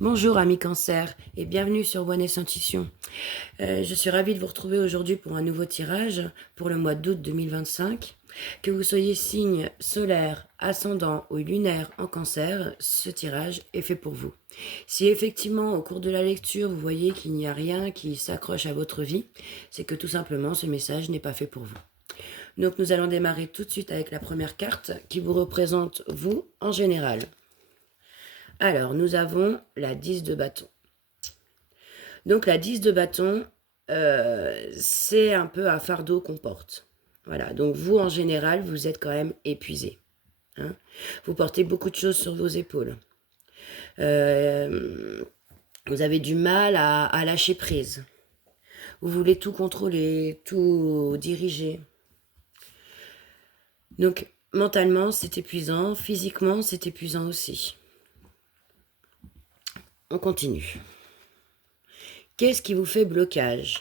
Bonjour amis cancer et bienvenue sur Wellness Intuition. Je suis ravie de vous retrouver aujourd'hui pour un nouveau tirage pour le mois d'août 2025. Que vous soyez signe solaire, ascendant ou lunaire en cancer, ce tirage est fait pour vous. Si effectivement au cours de la lecture vous voyez qu'il n'y a rien qui s'accroche à votre vie, c'est que tout simplement ce message n'est pas fait pour vous. Donc nous allons démarrer tout de suite avec la première carte qui vous représente vous en général. Alors, nous avons la 10 de bâton. Donc, la 10 de bâton, c'est un peu un fardeau qu'on porte. Voilà, donc vous, en général, vous êtes quand même épuisé. Hein, vous portez beaucoup de choses sur vos épaules. Vous avez du mal à lâcher prise. Vous voulez tout contrôler, tout diriger. Donc, mentalement, c'est épuisant. Physiquement, c'est épuisant aussi. On continue. Qu'est-ce qui vous fait blocage?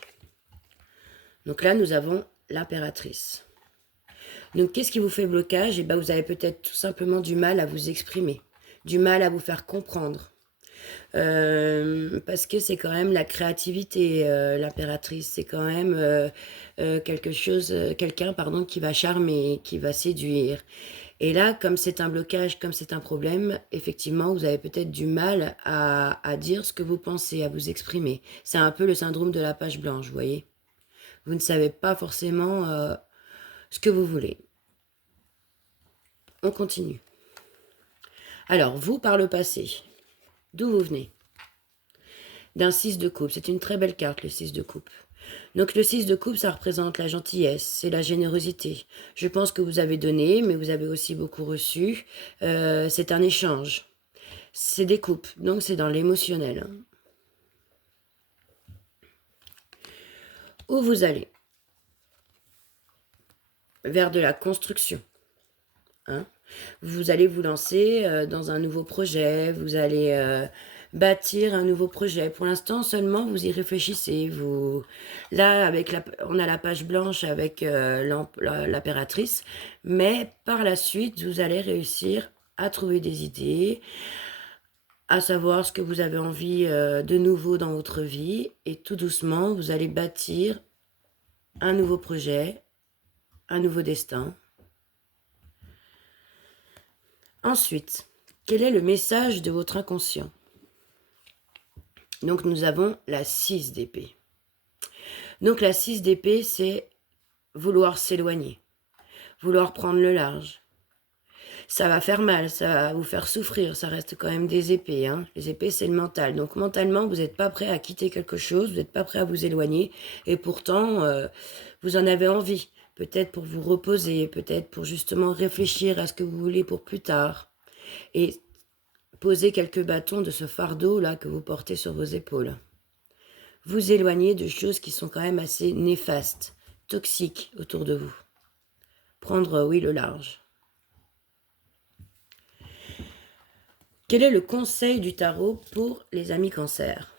Donc là, nous avons l'impératrice. Donc, qu'est-ce qui vous fait blocage? Eh bien, vous avez peut-être tout simplement du mal à vous exprimer, du mal à vous faire comprendre. Parce que c'est quand même la créativité, l'impératrice. C'est quand même quelqu'un qui va charmer, qui va séduire. Et là, comme c'est un blocage, comme c'est un problème, effectivement, vous avez peut-être du mal à dire ce que vous pensez, à vous exprimer. C'est un peu le syndrome de la page blanche, vous voyez. Vous ne savez pas forcément ce que vous voulez. On continue. Alors, vous, par le passé, d'où vous venez? D'un 6 de coupe. C'est une très belle carte, le 6 de coupe. Donc, le 6 de coupe, ça représente la gentillesse, c'est la générosité. Je pense que vous avez donné, mais vous avez aussi beaucoup reçu. C'est un échange. C'est des coupes, donc c'est dans l'émotionnel. Où vous allez? Vers de la construction. Hein? Vous allez vous lancer dans un nouveau projet, vous allez bâtir un nouveau projet. Pour l'instant, seulement, vous y réfléchissez. Là, on a la page blanche avec l'impératrice, mais par la suite, vous allez réussir à trouver des idées, à savoir ce que vous avez envie de nouveau dans votre vie, et tout doucement, vous allez bâtir un nouveau projet, un nouveau destin. Ensuite, quel est le message de votre inconscient? Donc, nous avons la 6 d'épée. Donc, la 6 d'épée, c'est vouloir s'éloigner, vouloir prendre le large. Ça va faire mal, ça va vous faire souffrir, ça reste quand même des épées. Hein. Les épées, c'est le mental. Donc, mentalement, vous n'êtes pas prêt à quitter quelque chose, vous n'êtes pas prêt à vous éloigner, et pourtant, vous en avez envie. Peut-être pour vous reposer, peut-être pour justement réfléchir à ce que vous voulez pour plus tard. Et poser quelques bâtons de ce fardeau-là que vous portez sur vos épaules. Vous éloigner de choses qui sont quand même assez néfastes, toxiques autour de vous. Prendre, oui, le large. Quel est le conseil du tarot pour les amis cancer?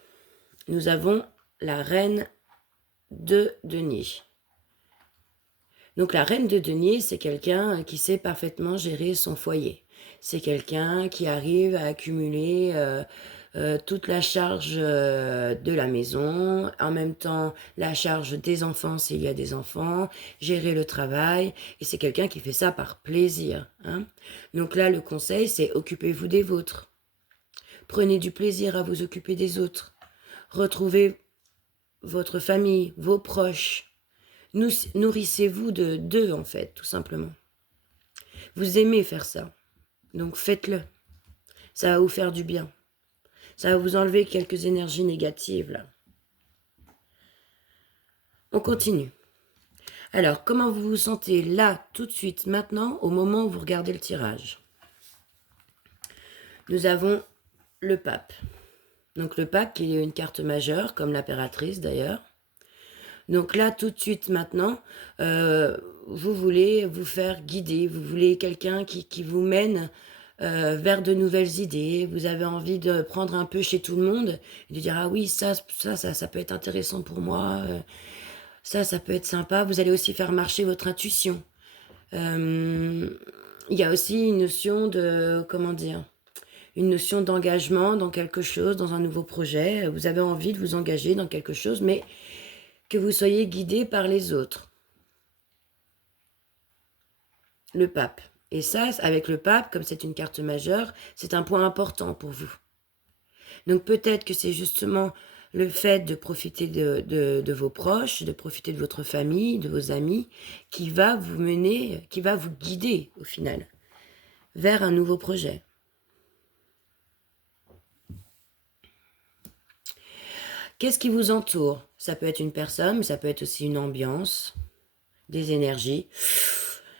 Nous avons la reine de denier. Donc la reine de denier, c'est quelqu'un qui sait parfaitement gérer son foyer. C'est quelqu'un qui arrive à accumuler toute la charge de la maison, en même temps la charge des enfants s'il y a des enfants, gérer le travail, et c'est quelqu'un qui fait ça par plaisir. Hein. Donc là, le conseil, c'est occupez-vous des vôtres. Prenez du plaisir à vous occuper des autres. Retrouvez votre famille, vos proches. Nourrissez-vous d'eux, en fait, tout simplement. Vous aimez faire ça, donc faites-le. Ça va vous faire du bien. Ça va vous enlever quelques énergies négatives, là. On continue. Alors, comment vous vous sentez là, tout de suite, maintenant, au moment où vous regardez le tirage? Nous avons le pape. Donc le pape qui est une carte majeure, comme l'impératrice d'ailleurs. Donc là, tout de suite, maintenant, vous voulez vous faire guider, vous voulez quelqu'un qui vous mène vers de nouvelles idées, vous avez envie de prendre un peu chez tout le monde, et de dire « Ah oui, ça peut être intéressant pour moi, ça peut être sympa », vous allez aussi faire marcher votre intuition. il y a aussi une notion de, comment dire, une notion d'engagement dans quelque chose, dans un nouveau projet. Vous avez envie de vous engager dans quelque chose, mais que vous soyez guidé par les autres. Le pape. Et ça, avec le pape, comme c'est une carte majeure, c'est un point important pour vous. Donc peut-être que c'est justement le fait de profiter de vos proches, de profiter de votre famille, de vos amis, qui va vous mener, qui va vous guider au final vers un nouveau projet. Qu'est-ce qui vous entoure? Ça peut être une personne, mais ça peut être aussi une ambiance, des énergies.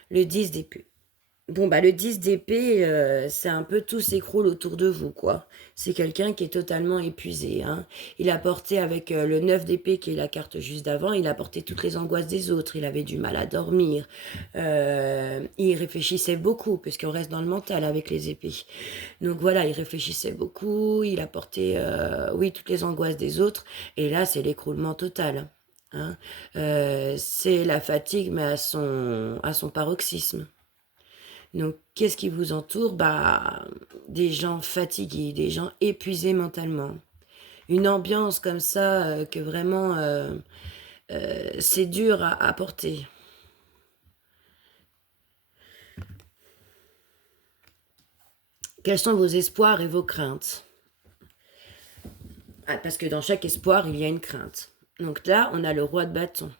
Le 10 d'épée. Bon, bah, le 10 d'épée, c'est un peu tout s'écroule autour de vous, quoi. C'est quelqu'un qui est totalement épuisé, hein. Il a porté avec le 9 d'épée, qui est la carte juste d'avant, il a porté toutes les angoisses des autres. Il avait du mal à dormir. Il réfléchissait beaucoup, puisqu'on reste dans le mental avec les épées. Donc voilà, il réfléchissait beaucoup. Il a porté, oui, toutes les angoisses des autres. Et là, c'est l'écroulement total, hein. C'est la fatigue, mais à son paroxysme. Donc, qu'est-ce qui vous entoure? Bah, des gens fatigués, des gens épuisés mentalement. Une ambiance comme ça que vraiment c'est dur à porter. Quels sont vos espoirs et vos craintes? Ah, parce que dans chaque espoir, il y a une crainte. Donc là, on a le roi de bâton.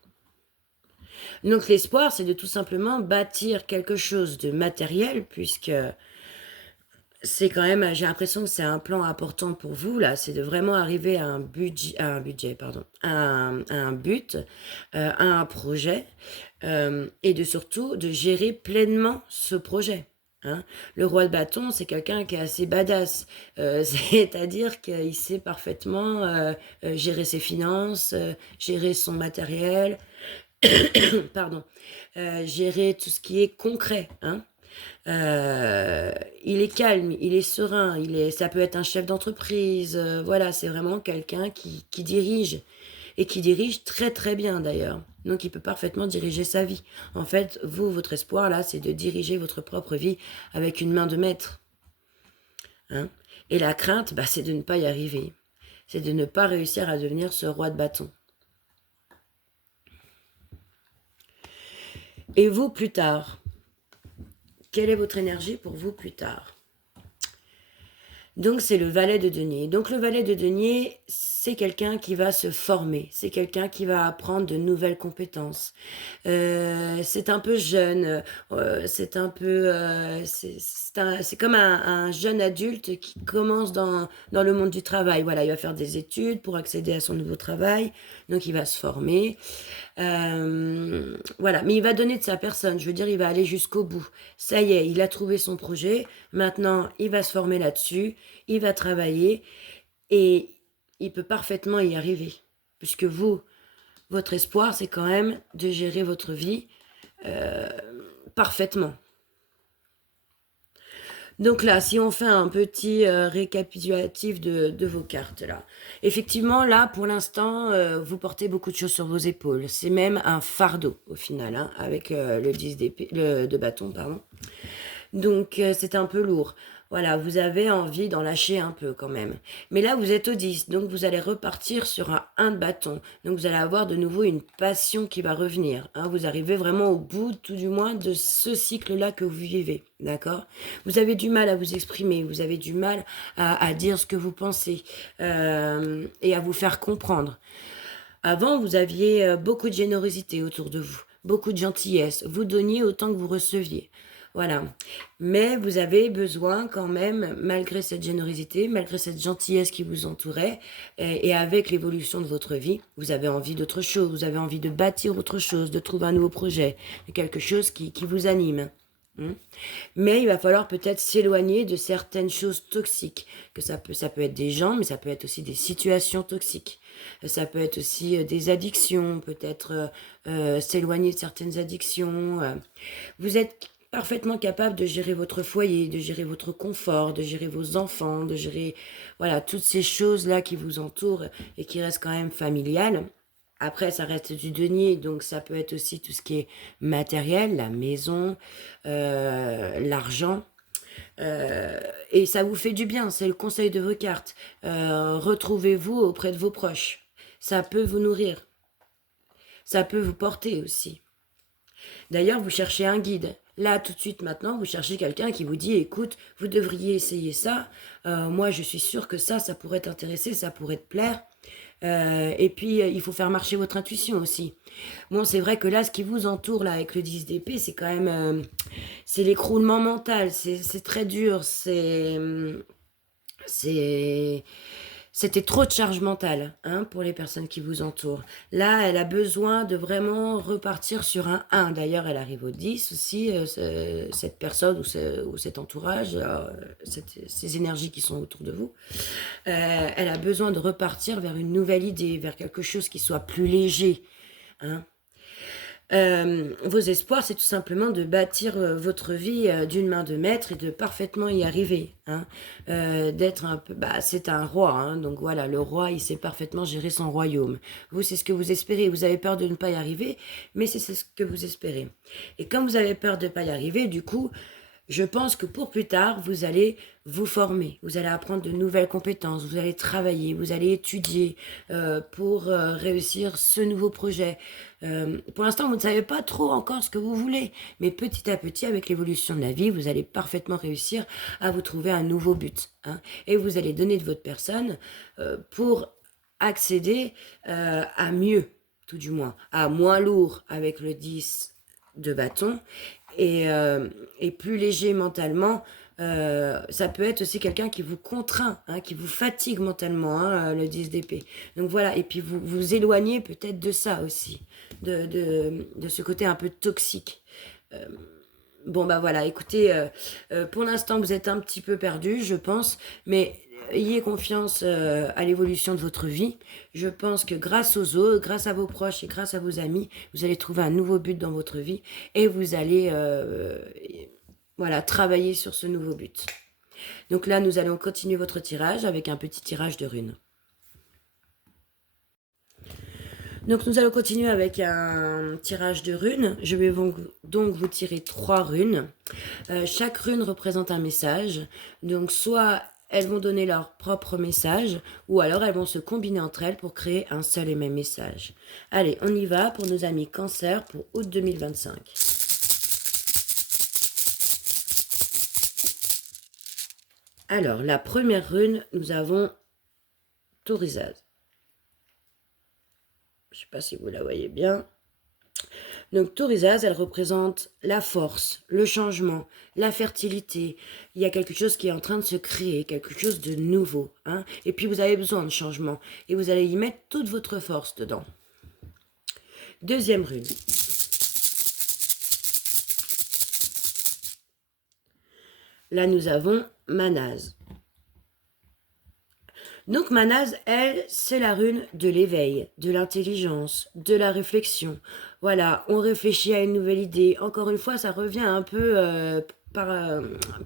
Donc l'espoir, c'est de tout simplement bâtir quelque chose de matériel, puisque c'est quand même, j'ai l'impression que c'est un plan important pour vous, là, c'est de vraiment arriver à un budget, pardon, à un but, à un projet, et de surtout de gérer pleinement ce projet. Hein. Le roi de bâton, c'est quelqu'un qui est assez badass, c'est-à-dire qu'il sait parfaitement gérer ses finances, gérer son matériel, pardon, gérer tout ce qui est concret, hein. Il est calme, il est serein, ça peut être un chef d'entreprise, voilà, c'est vraiment quelqu'un qui dirige, et qui dirige très très bien d'ailleurs. Donc il peut parfaitement diriger sa vie. En fait, vous, votre espoir là, c'est de diriger votre propre vie avec une main de maître. Hein. Et la crainte, bah, c'est de ne pas y arriver. C'est de ne pas réussir à devenir ce roi de bâton. Et vous, plus tard, quelle est votre énergie pour vous plus tard? Donc c'est le valet de denier. Donc le valet de denier, c'est quelqu'un qui va se former, c'est quelqu'un qui va apprendre de nouvelles compétences. C'est un peu jeune, c'est un peu, c'est comme un jeune adulte qui commence dans le monde du travail. Voilà, il va faire des études pour accéder à son nouveau travail, donc il va se former. Voilà, mais il va donner de sa personne, je veux dire, il va aller jusqu'au bout. Ça y est, il a trouvé son projet, maintenant il va se former là-dessus, il va travailler et il peut parfaitement y arriver. Puisque vous, votre espoir, c'est quand même de gérer votre vie parfaitement. Donc là, si on fait un petit récapitulatif de vos cartes là. Effectivement, là, pour l'instant, vous portez beaucoup de choses sur vos épaules. C'est même un fardeau au final, hein, avec le 10 de bâton, pardon. Donc c'est un peu lourd. Voilà, vous avez envie d'en lâcher un peu quand même. Mais là, vous êtes au 10, donc vous allez repartir sur un 1 de bâton. Donc vous allez avoir de nouveau une passion qui va revenir. Hein. Vous arrivez vraiment au bout, tout du moins, de ce cycle-là que vous vivez. D'accord? Vous avez du mal à vous exprimer, vous avez du mal à dire ce que vous pensez et à vous faire comprendre. Avant, vous aviez beaucoup de générosité autour de vous, beaucoup de gentillesse. Vous donniez autant que vous receviez. Voilà. Mais vous avez besoin quand même, malgré cette générosité, malgré cette gentillesse qui vous entourait, et avec l'évolution de votre vie, vous avez envie d'autre chose, vous avez envie de bâtir autre chose, de trouver un nouveau projet, quelque chose qui vous anime. Mais il va falloir peut-être s'éloigner de certaines choses toxiques. Que ça peut être des gens, mais ça peut être aussi des situations toxiques. Ça peut être aussi des addictions, peut-être s'éloigner de certaines addictions. Vous êtes parfaitement capable de gérer votre foyer, de gérer votre confort, de gérer vos enfants, de gérer voilà toutes ces choses-là qui vous entourent et qui restent quand même familiales. Après, ça reste du denier, donc ça peut être aussi tout ce qui est matériel, la maison, l'argent. Et ça vous fait du bien, c'est le conseil de vos cartes. Retrouvez-vous auprès de vos proches. Ça peut vous nourrir. Ça peut vous porter aussi. D'ailleurs, vous cherchez un guide. Là, tout de suite, maintenant, vous cherchez quelqu'un qui vous dit, écoute, vous devriez essayer ça. Moi, je suis sûre que ça pourrait t'intéresser, ça pourrait te plaire. Et puis, il faut faire marcher votre intuition aussi. Bon, c'est vrai que là, ce qui vous entoure là avec le 10 d'épée, c'est quand même, c'est l'écroulement mental. C'est très dur. C'est, c'était trop de charge mentale, hein, pour les personnes qui vous entourent. Là, elle a besoin de vraiment repartir sur un 1. D'ailleurs, elle arrive au 10 aussi, cette personne ou cet entourage, ces énergies qui sont autour de vous. Elle a besoin de repartir vers une nouvelle idée, vers quelque chose qui soit plus léger, hein. Vos espoirs, c'est tout simplement de bâtir votre vie d'une main de maître et de parfaitement y arriver, hein. D'être un peu, c'est un roi, hein, donc voilà, le roi, il sait parfaitement gérer son royaume. Vous, c'est ce que vous espérez. Vous avez peur de ne pas y arriver, mais c'est ce que vous espérez. Et comme vous avez peur de ne pas y arriver, du coup, je pense que pour plus tard, vous allez vous former, vous allez apprendre de nouvelles compétences, vous allez travailler, vous allez étudier pour réussir ce nouveau projet. Pour l'instant, vous ne savez pas trop encore ce que vous voulez, mais petit à petit, avec l'évolution de la vie, vous allez parfaitement réussir à vous trouver un nouveau but, hein, et vous allez donner de votre personne pour accéder à mieux, tout du moins, à moins lourd avec le 10 de bâton et plus léger mentalement. Ça peut être aussi quelqu'un qui vous contraint, hein, qui vous fatigue mentalement, hein, le 10 d'épée. Donc voilà, et puis vous vous éloignez peut-être de ça aussi, de ce côté un peu toxique. Bon bah voilà, écoutez, pour l'instant vous êtes un petit peu perdu, je pense, mais ayez confiance à l'évolution de votre vie. Je pense que grâce aux autres, grâce à vos proches et grâce à vos amis, vous allez trouver un nouveau but dans votre vie et vous allez voilà, travailler sur ce nouveau but. Donc là, nous allons continuer votre tirage avec un petit tirage de runes. Donc nous allons continuer avec un tirage de runes. Je vais donc vous tirer 3 runes. Chaque rune représente un message. Donc soit elles vont donner leur propre message, ou alors elles vont se combiner entre elles pour créer un seul et même message. Allez, on y va pour nos amis Cancer pour août 2025. Alors, la première rune, nous avons Taurizaz. Je ne sais pas si vous la voyez bien. Donc Taurizaz, elle représente la force, le changement, la fertilité. Il y a quelque chose qui est en train de se créer, quelque chose de nouveau, hein. Et puis vous avez besoin de changement. Et vous allez y mettre toute votre force dedans. Deuxième rune. Là, nous avons Manaz. Donc Manaz, elle, c'est la rune de l'éveil, de l'intelligence, de la réflexion. Voilà, on réfléchit à une nouvelle idée. Encore une fois, ça revient un peu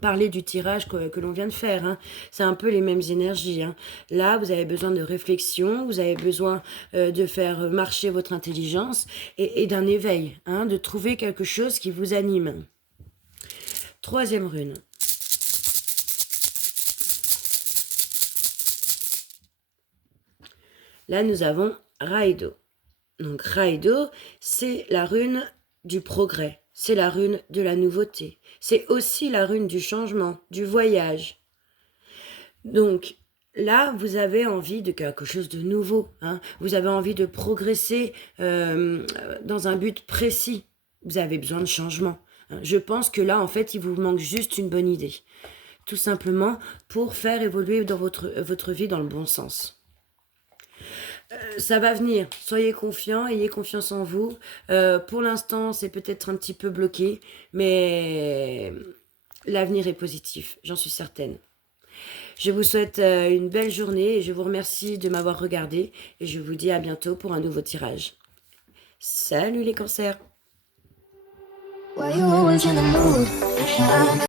parler du tirage que l'on vient de faire, hein. C'est un peu les mêmes énergies, hein. Là, vous avez besoin de réflexion, vous avez besoin de faire marcher votre intelligence et d'un éveil, hein, de trouver quelque chose qui vous anime. Troisième rune. Là, nous avons Raido. Donc Raido, c'est la rune du progrès, c'est la rune de la nouveauté, c'est aussi la rune du changement, du voyage. Donc là, vous avez envie de quelque chose de nouveau, hein. Vous avez envie de progresser dans un but précis. Vous avez besoin de changement, hein. Je pense que là, en fait, il vous manque juste une bonne idée. Tout simplement pour faire évoluer dans votre vie dans le bon sens. Ça va venir, soyez confiants, ayez confiance en vous. Pour l'instant, c'est peut-être un petit peu bloqué, mais l'avenir est positif, j'en suis certaine. Je vous souhaite une belle journée et je vous remercie de m'avoir regardé et je vous dis à bientôt pour un nouveau tirage. Salut les cancers!